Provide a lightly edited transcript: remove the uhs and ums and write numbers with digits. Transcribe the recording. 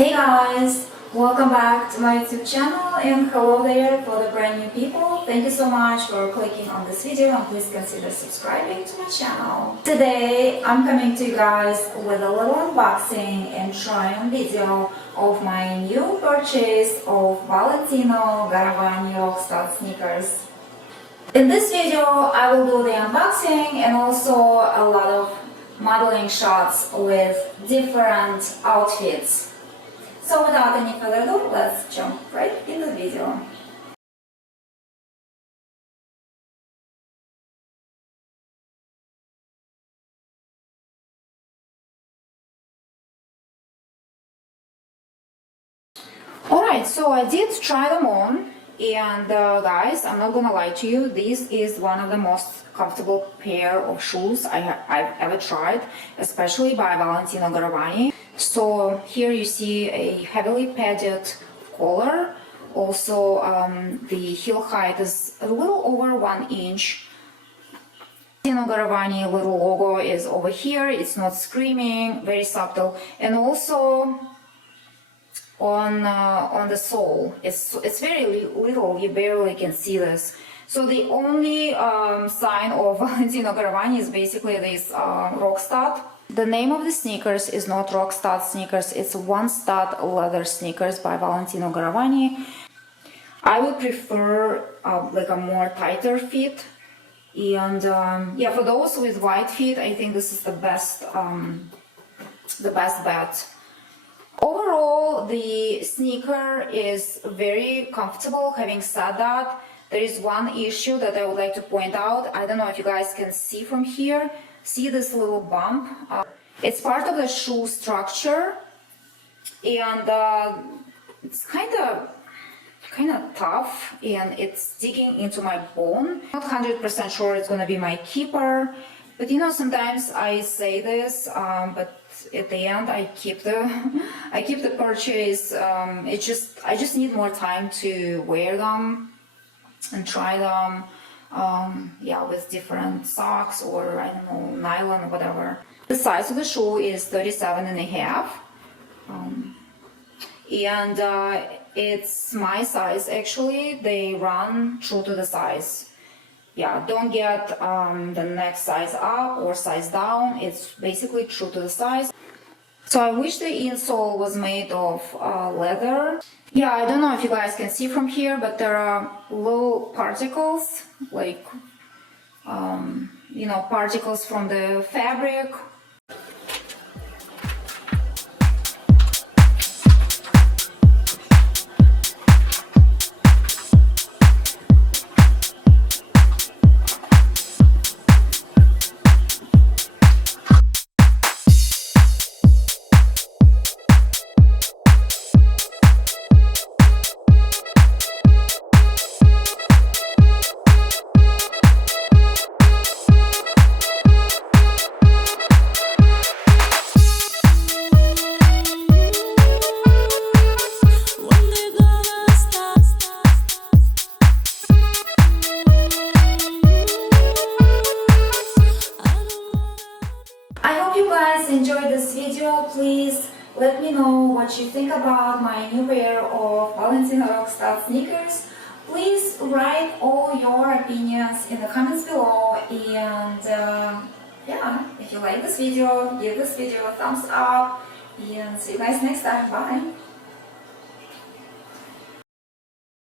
Hey guys, welcome back to my YouTube channel and hello there for the brand new people. Thank you so much for clicking on this video and please consider subscribing to my channel. Today I'm coming to you guys with a little unboxing and try on video of my new purchase of Valentino Rockstud sneakers. In this video I will do the unboxing and also a lot of modeling shots with different outfits. So without any further ado, let's jump right in the video. Alright, so I did try them on and guys, I'm not gonna lie to you, this is one of the most comfortable pair of shoes I've ever tried, especially by Valentino Rockstud. So here you see a heavily padded collar. Also, the heel height is a little over 1 inch. Valentino Rockstud little logo is over here. It's not screaming, very subtle, and also on the sole, it's very little. You barely can see this. So the only sign of Valentino Rockstud is basically this Rockstud. The name of the sneakers is not Rockstud sneakers, it's One Stud leather sneakers by Valentino Rockstud. I would prefer like a more tighter fit, and yeah, for those with wide feet, I think this is the best bet. Overall, the sneaker is very comfortable. Having said that, there is one issue that I would like to point out. I don't know if you guys can see from here. See this little bump? It's part of the shoe structure, and it's kind of tough, and it's digging into my bone. Not 100% sure it's gonna be my keeper, but you know, sometimes I say this, but at the end I keep the purchase. I just need more time to wear them and try them. Yeah, with different socks or I don't know, nylon or whatever. The size of the shoe is 37.5, and it's my size actually. They run true to the size. Yeah, don't get the next size up or size down. It's basically true to the size. So I wish the insole was made of leather. Yeah, I don't know if you guys can see from here, but there are little particles, like, you know, particles from the fabric. Enjoyed this video. Please let me know what you think about my new pair of Valentino Rockstud sneakers. Please write all your opinions in the comments below, and yeah, if you like this video, give this video a thumbs up, and see you guys next time. Bye.